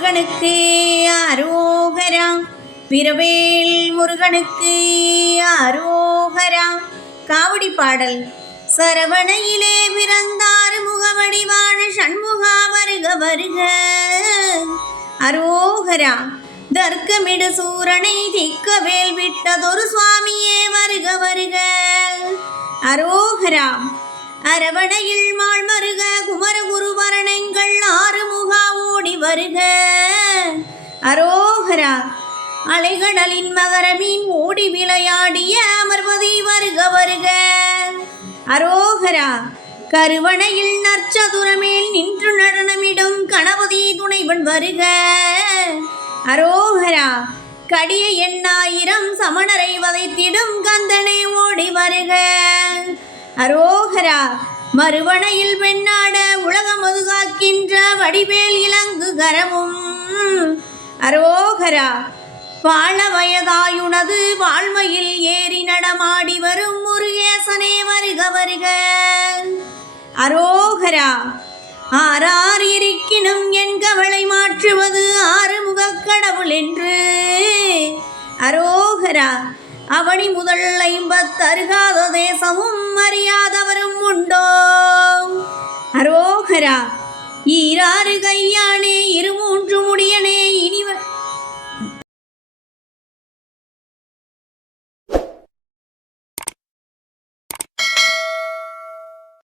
முருகனுக்கு அரோகரா. விரவேல் முருகனுக்கு அரோகரா. காவடி பாடல். சரவணையிலே பிறந்தார் முகவடிவான சண்முகா வருக வருக. அரோகரா. தர்க்கமிடு சூரனை திக்கவேல் விட்டதொரு சுவாமியே வருக வருக. அரோகரா. அரவணையில் மாள் மருக குமரகுரு குமரகுருவரணங்கள் ஆறுமுகா ஓடி வருக. அரோகரா. அலைகடலின் மகரமீன் ஓடி விளையாடிய அமர்வதி வருக வருக அரோகரா கருவணையில் நற்சதுரமேல் நின்று நடனமிடும் கணபதி துணைவன் வருக. அரோகரா கடிய எண்ணாயிரம் சமணரை வதைத்திடும் கந்தனை ஓடி வருக. அரோகரா மறுவணையில் பெண்ணாட உலகம் காக்கின்ற வடிவேல் இலங்கு கரமும் அரோகரா வாழ வயதாயுனது வாழ்மையில் ஏறி நடமாடி வரும் முருகேசனே வருக வருக. அரோகரா ஆறார் இருக்கினும் என் கவலை மாற்றுவது ஆறுமுக கடவுள் என்று. அரோகரா அவனி முதல் ஐம்பத்தருகாத தேசமும் அறியாதவரும் உண்டோ? அரோகரா ஈராறு கையா